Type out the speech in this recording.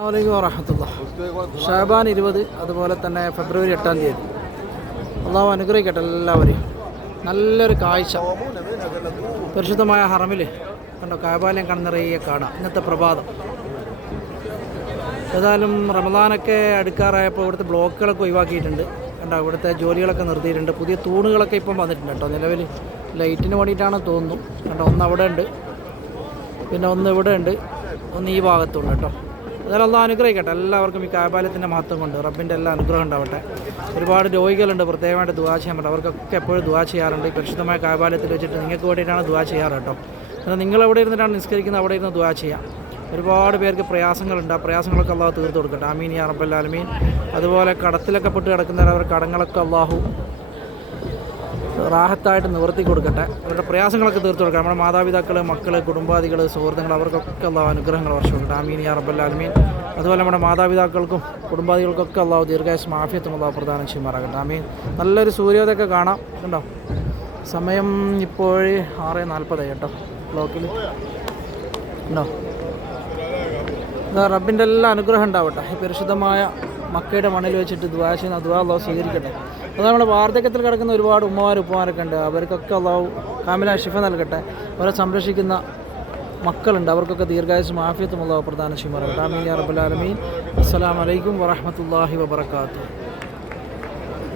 അസ്സലാമു വറഹ്മത്തുള്ളാ. ഷാബാൻ 20, അതുപോലെ തന്നെ ഫെബ്രുവരി 8-ാം തീയതി. അള്ളാഹു അനുഗ്രഹിക്കട്ടെ എല്ലാവരെയും. നല്ലൊരു കാഴ്ച പരിശുദ്ധമായ ഹറമിൽ കണ്ടോ, കാബാലയം കണ്ണിറയെ കാണാം ഇന്നത്തെ പ്രഭാതം. ഏതായാലും റമദാനൊക്കെ അടുക്കാറായപ്പോൾ ഇവിടുത്തെ ബ്ലോക്കുകളൊക്കെ ഒഴിവാക്കിയിട്ടുണ്ട്. കണ്ടോ, ഇവിടുത്തെ ജോലികളൊക്കെ നിർത്തിയിട്ടുണ്ട്. പുതിയ തൂണുകളൊക്കെ ഇപ്പം വന്നിട്ടുണ്ട് കേട്ടോ. നിലവിൽ ലൈറ്റിന് വേണ്ടിയിട്ടാണെന്ന് തോന്നുന്നു. കണ്ടോ, ഒന്ന് അവിടെ ഉണ്ട്, പിന്നെ ഒന്ന് ഇവിടെ ഉണ്ട്, ഒന്ന് ഈ ഭാഗത്തുണ്ട് കേട്ടോ. അതായത് അള്ളാഹു അനുഗ്രഹിക്കട്ടെ എല്ലാവർക്കും. ഈ കാബാലയത്തിൻ്റെ മഹത്വം കൊണ്ട് റബ്ബിൻ്റെ എല്ലാ അനുഗ്രഹം ഉണ്ടാവട്ടെ. ഒരുപാട് രോഗികളുണ്ട്, പ്രത്യേകമായിട്ട് ദുആ ചെയ്യാൻ പറ്റും. അവർക്കൊക്കെ എപ്പോഴും ദുആ ചെയ്യാറുണ്ട്. ഈ പരിശുദ്ധമായ കാബാലയത്തിൽ വെച്ചിട്ട് നിങ്ങൾക്ക് വേണ്ടിയിട്ടാണ് ദുആ ചെയ്യാറ് കേട്ടോ. എന്നാൽ നിങ്ങൾ എവിടെ ഇരുന്നിട്ടാണ് നിസ്കരിക്കുന്നത് അവിടെ ഇരുന്ന് ദുആ ചെയ്യാം. ഒരുപാട് പേർക്ക് പ്രയാസങ്ങളുണ്ട്. ആ പ്രയാസങ്ങളൊക്കെ അള്ളാഹു തീർത്ത് കൊടുക്കട്ടെ. ആമീൻ യാ റബ്ബൽ ആലമീൻ. അതുപോലെ കടത്തിലൊക്കെ പെട്ട് കിടക്കുന്നവർ അവരുടെ കടങ്ങളൊക്കെ അള്ളാഹു റാഹത്തായിട്ട് നിവർത്തി കൊടുക്കട്ടെ. അവരുടെ പ്രയാസങ്ങളൊക്കെ തീർത്തു കൊടുക്കട്ടെ. നമ്മുടെ മാതാപിതാക്കൾ, മക്കൾ, കുടുംബാദികൾ, സുഹൃത്തുക്കൾ അവർക്കൊക്കെ അള്ളാഹു അനുഗ്രഹങ്ങൾ വർഷം കൊടുക്കട്ടെ. ആമീൻ യാ റബ്ബൽ ആലമീൻ. അതുപോലെ നമ്മുടെ മാതാപിതാക്കൾക്കും കുടുംബാദികൾക്കൊക്കെ അള്ളാഹു ദീർഘായുസ്സും ആഫിയത്തും അള്ളാഹു പ്രദാനം ചെയ്യുമാറാകട്ടെ. ആമീൻ. നല്ലൊരു സൂര്യോദയമൊക്കെ കാണാം. കണ്ടോ, സമയം ഇപ്പോൾ 6:40 കേട്ടോ. ബ്ലോക്കിൽ ഉണ്ടോ. റബ്ബിൻ്റെ എല്ലാ അനുഗ്രഹം ഉണ്ടാവട്ടെ. ഈ പരിശുദ്ധമായ മക്കയുടെ മണ്ണിൽ വെച്ചിട്ട് ദുആ ചെയ്യുന്ന ദുആ അള്ളാഹു സ്വീകരിക്കട്ടെ. അത് നമ്മുടെ വാർദ്ധക്യത്തിൽ കിടക്കുന്ന ഒരുപാട് ഉപ്പമാരൊക്കെ ഉണ്ട്. അവർക്കൊക്കെ അള്ളാഹു കാമില ശിഫ നൽകട്ടെ. അവരെ സംരക്ഷിക്കുന്ന മക്കളുണ്ട്, അവർക്കൊക്കെ ദീർഘായുസ്സും ആഫിയത്തും അള്ളാഹു പ്രദാനം ചെയ്യുമാറാകട്ടെ. ആമീൻ യാ റബ്ബൽ ആലമീൻ. അസ്സലാമു അലൈക്കും വറഹ്മത്തുള്ളാഹി വബറകാതുഹു.